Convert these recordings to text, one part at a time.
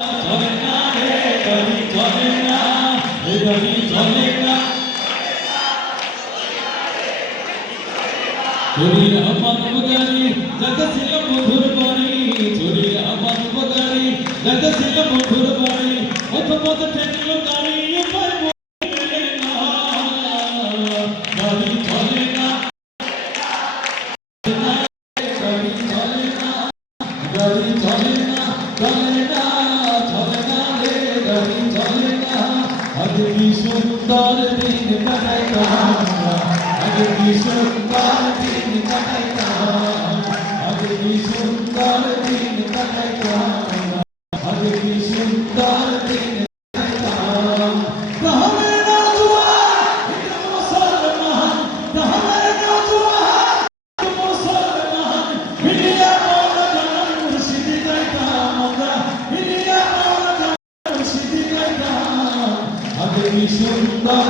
চলে না রে গাড়ি চলে না, এ গাড়ি চলে না। চলিয়া মানব গাড়ি যাইতেছিল মধুর বাড়ি, চলিয়া মানব গাড়ি যাইতেছিল মধুর বাড়ি, পথ পথ ঠেকল গাড়ি উপায় বলে না, গাড়ি চলে না, গাড়ি চলে না, গাড়ি চলে না, চলে না, চলে না রে গাড়ি চলে না। আগে কি সুন্দর দিন কাটাইতাম, আগে কি সুন্দর দিন কাটাইতাম, আগে কি সুন্দর দিন কাটাইতাম, আগে কি সুন্দর দিন কাটাইতাম। তাহলে নওজোয়ান এটা মুসলমান, তাহলে নওজোয়ান এটা মুসলমান, মিলিয়া মাওলা জানার মুর্শিদি গাইতাম আমরা, মিলিয়া মাওলা জানার মুর্শিদি গাইতাম। আগে কি সুন্দর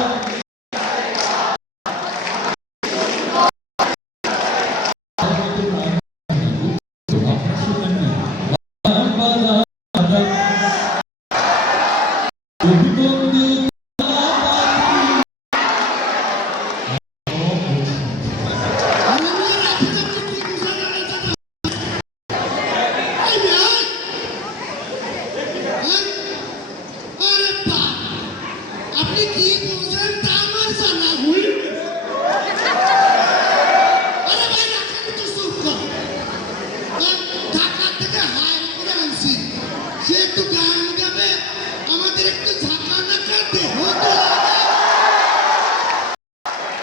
আপনি কি বলছেন তা আমার জানা ভুল। আরে ভাই রাখেন তো চুপ কর। ঢাকা থেকে হায়ার করে আনছি, সে একটু গান গাবে, আমাদের একটু ঝাঁকা নাকা দেহ তো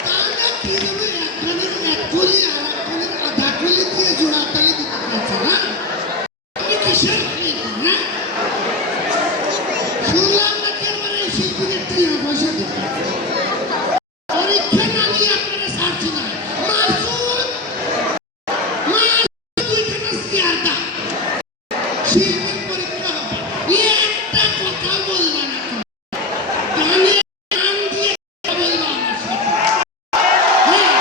তাহলে কি হবে, একজনের এক কলি আর একজনের আধা কলি দিয়ে জোড়া তালি দিতে পারছে না। আপনি কিসের না শুনলাম নাকি আমার এই শিল্পীদের টাকা পয়সা দিতে পরীক্ষা না নিয়ে আপনারা ছাড়ছি না। মাসুদ দুইখানা চেয়ার দাও, শিল্পীর পরীক্ষা হবে। একটা কথা বলবা না, কানে কান দিয়ে বলবা আমার সাথে। হ্যাঁ,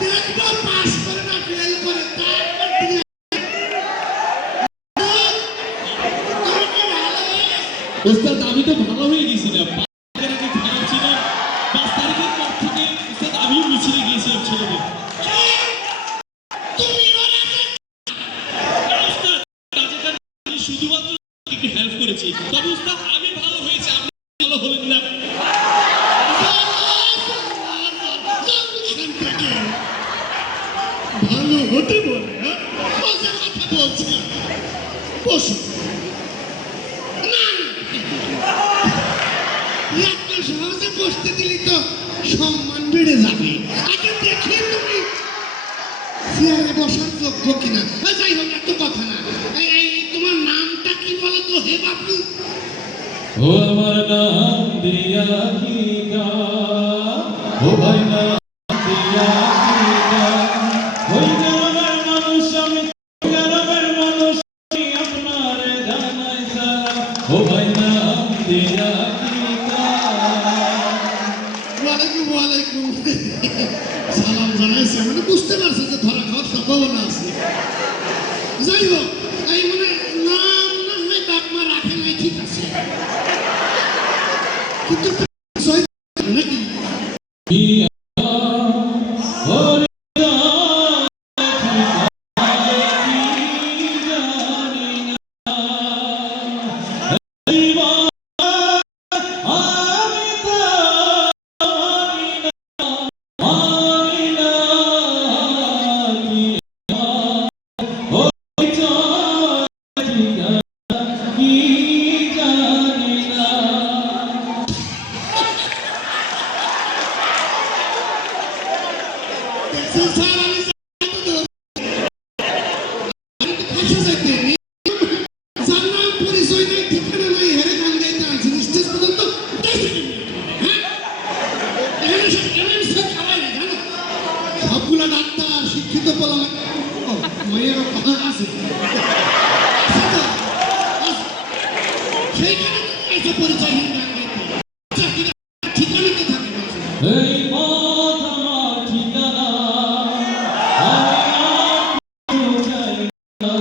দেখবো পাস করে না ফেল করে, তারপর দিয়ে ওস্তাদ আমি তো ভালো হয়ে গেছিলাম, 5 তারিখে ফাইনাল ছিল, 5 তারিখের পর থেকে ওস্তাদ আমিও মিছিলে গিয়েছিলাম ছেলেদের। ওস্তাদ আমি শুধুমাত্র একটু হেল্প করেছি, তবে ওস্তাদ আমি ভালো হয়েছে, আপনি ভালো হলেন না। ভালো হতে বলে মজার কথা বলছিলাম। বসো না, এত সহজে বসতে দিলি তো সম্মান বেড়ে যাবে। আগে দেখি তুমি চেয়ারে বসার যোগ্য কিনা। যাই হোক, এত কথা না। এই তোমার নামটা কি বলো তো হে বাপু? ও আমার নাম দিয়া কি গান, ও ভাই নাম দিয়া কি গান, ওই গ্রামের মানুষ আমি, গ্রামের মানুষ আমি আপনারে জানাই সালাম, ও ভাই নাম দিয়া কি গান। ওয়ালাইকুম ওয়ালাইকুম সালাম জানাইছে, মানে বুঝতে পারছে যে ধরা খাওয়ার সম্ভাবনা আছে। যাই হোক, এই মানে নাম না হয় বাপমা রাখে নাই, ঠিক আছে, কিন্তু নাকি সবগুলা ডাক্তার শিক্ষিত বলা মেয়েরও কথা আছে, সেইখানে একটা পরিচয়হীন গান গাইতে ঠিকানাতে থাকে না। এই পথ আমার ঠিকানা, আমি আর কিছু চাই না,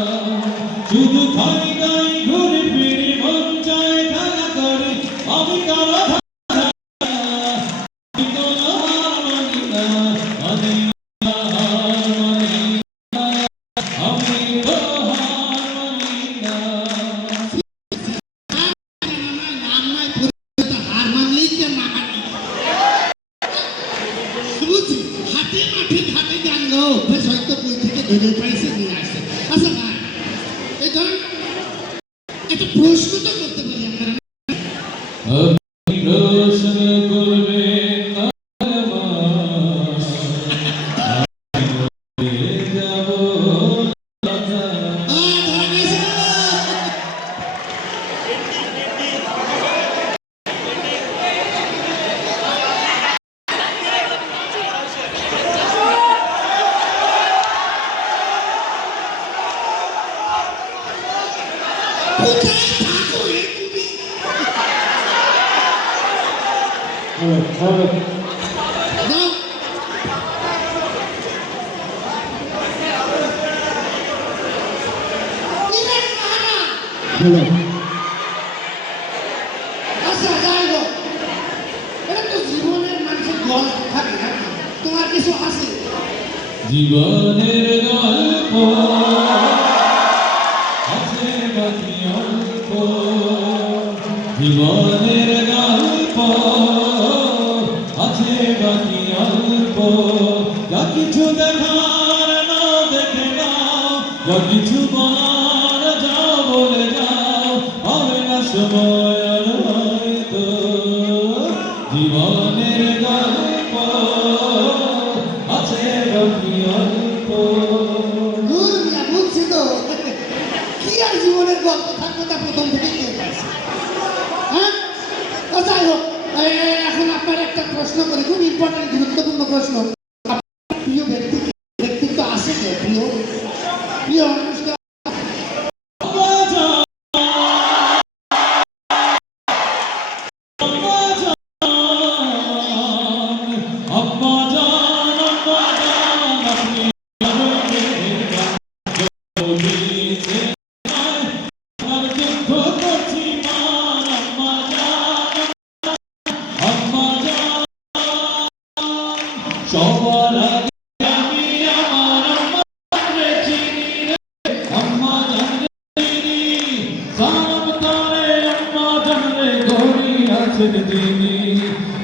শুধু খাই দাই ঘুরে একটা প্রশ্ন তো করতে পারি আপনারা। আপনি প্রশ্ন করবেন না আমার, আমি বলে যাব কথা। ধরা গেছে। কোথায় থাকো রে তুমি? দাও। এরা কারা? আচ্ছা যাই হোক, এটা তো জীবনের মানুষের গল্প থাকে না, তোমার কিছু আছে? জীবনের গল্প আছে বাকি অল্প, জীবনের গল্প আছে বাকি অল্প, যা কিছু দেখার না দেখে নাও, যা কিছু বলার যাও বলে যাও, হবে না সময় আর হয়তো। জীবনের গল্প আছে বাকি অল্প। দুনিয়া বুঝছি তো, কি আর জীবনের গল্প থাকবে তা প্রথম থেকে কে পাইছে? হ্যাঁ, তো যাই হোক, এখন আপনার একটা প্রশ্ন করি, খুব ইম্পর্টেন্ট গুরুত্বপূর্ণ প্রশ্ন। আপনার প্রিয় ব্যক্তিত্ব আছে কে? প্রিয় প্রিয় মানুষটা সবার আগে আমি আমার আম্মাকে চিনি রে, আম্মা জাননি সালাম তারে, আম্মা জানলে গড়ি আছেন তিনি,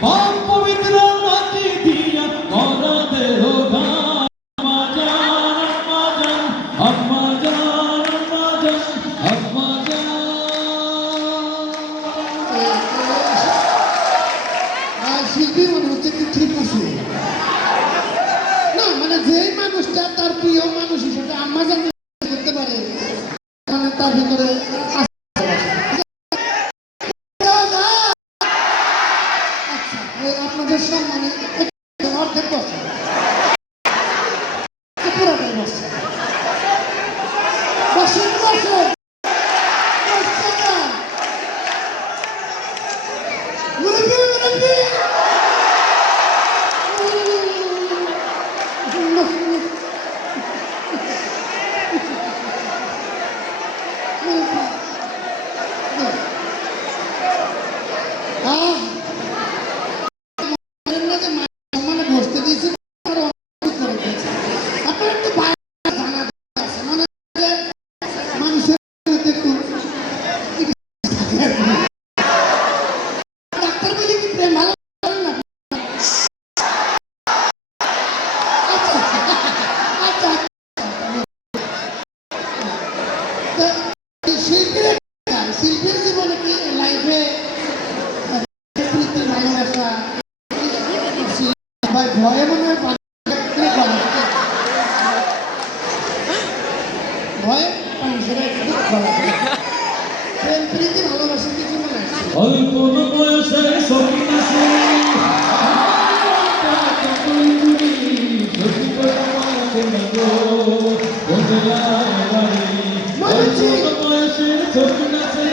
পাক পবিত্র মাটি দিয়া করা দেহ গান, আম্মা জান আম্মা জান আম্মা জান আম্মা জান আম্মা জান। শিল্পী মনে হচ্ছে কি ঠিক আছে না? মানে যেই মানুষটা তার প্রিয় মানুষ হিসেবে আম্মা জান করতে পারে, মানে তার ভিতরে আছে। আচ্ছা, আপনাদের সম্মানে অর্ধেক বছর পুরাটাই বছর বছর বছর মুরব্বী মুরব্বী মানে বসতে দিয়েছে, আপনার একটু জানা আছে, মানে মানুষের একটু ডাক্তার বলে কি প্রেম ভালো করেন না? আচ্ছা আচ্ছা, শিল্পীর জীবনে কি লাইফে প্রীতি ভালোবাসা ভাই ভয়ে মনে হয় ভয়ে প্রেম প্রীতি ভালোবাসা কি জীবনে আছে? অল্প বয়সে শৌখিন আছে, বয়সে শৌখিন আছে,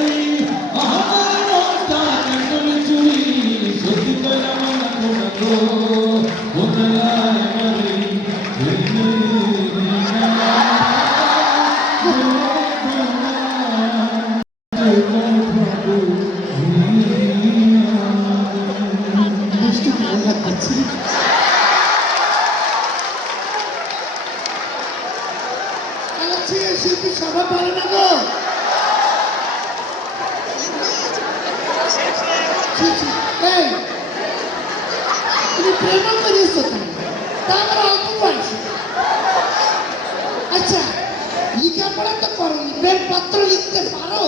আমার মনটা কেমন চুরি, সত্যি কইরা মনা তোমাকে বদলায় মারি। বৃষ্টি ভালো লাগছে। শিল্পী সভা পারে না গো। এই, তুমি প্রেম করিয়েছো কেন? তা আমার অল্প বয়স। আচ্ছা, লেখাপড়া তো করো, প্রেম পত্র লিখতে পারো?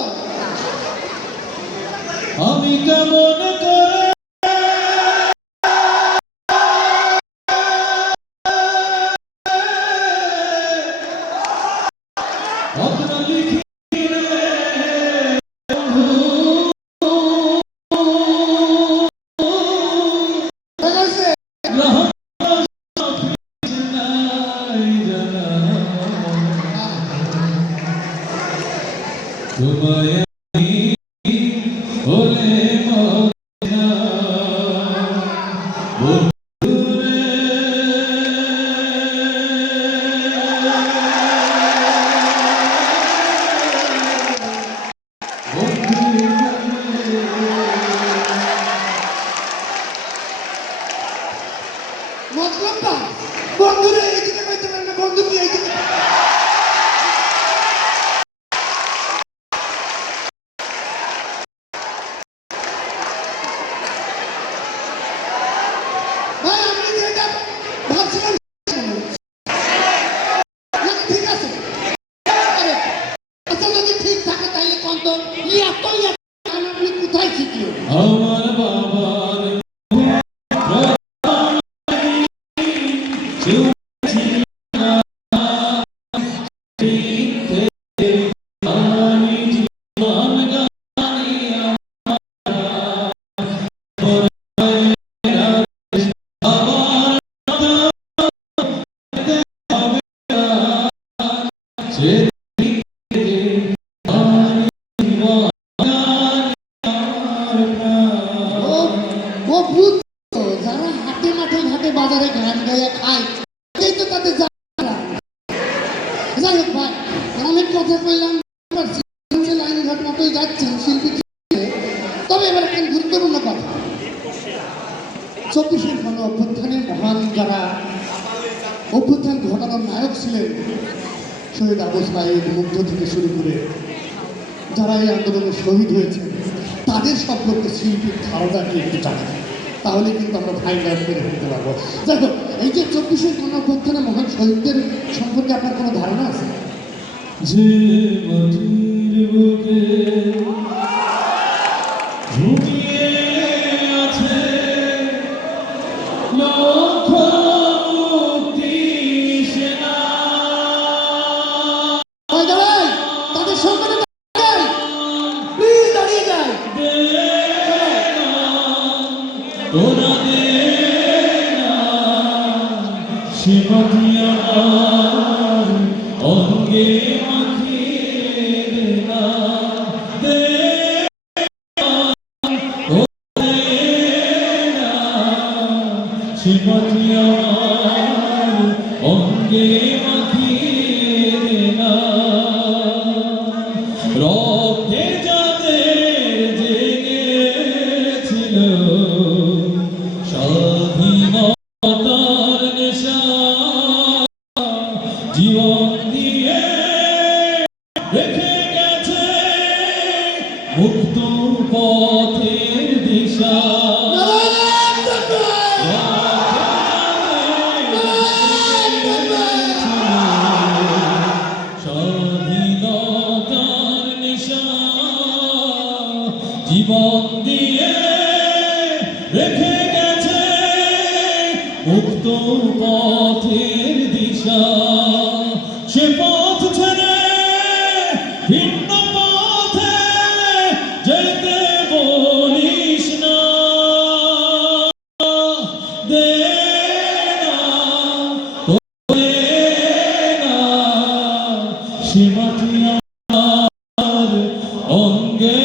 আপনি এত গান আপনি কোথায় শিখলেন? আমার বাবার ও ও বুঝতো যারা হাটে মাঠে ঘাটে বাজারে গান গাইয়া খায় এই তো তাদের যারা। যাই হোক ভাই অনেক কথা বললাম, লাইন ঘাট মতোই যাচ্ছেন শিল্পী হিসেবে। তবে এবার একটা গুরুত্বপূর্ণ কথা, 24 গণ অভ্যুত্থানের মহান যারা অভ্যুত্থান ঘটানোর নায়ক ছিলেন, শহীদ আবু সাঈদ মুগ্ধ থেকে শুরু করে যারা এই আন্দোলনে শহীদ হয়েছে তাদের সম্পর্কে শিল্পীর ধারণাটি একটু জানা যায়, তাহলে কিন্তু আমরা ফাইনাল করে ফেলতে পারবো। যাই হোক, এই যে 24 গণ অভ্যুত্থানের মহান শহীদদের সম্পর্কে আপনার কোনো ধারণা আছে? যে মাটির বুকে ঘুমিয়ে আছে লক্ষ মুক্তি সেনা, ওই দাঁড়াই, তাদের সম্মানে দাঁড়াই, প্লিজ দাঁড়িয়ে যায়। তোরা দে না সে মাটি আমার অঙ্গে মাখিয়ে দে না, দে না সে মাটি আমার অঙ্গে মাখিয়ে দে না, রক্তে যাদের জেগেছিল স্বাধীনতার নেশা, জীবন দিয়ে রেখে গেছে মুক্ত পথের দিশা, স্বাধীনতার নেশা, জীবন দিয়ে রেখে গেছে মুক্ত পথের দিশা, সে পথ ছেড়ে ভিন্ন পথে যেতে বলিস না, দে না দে না সে মাটি আমার অঙ্গে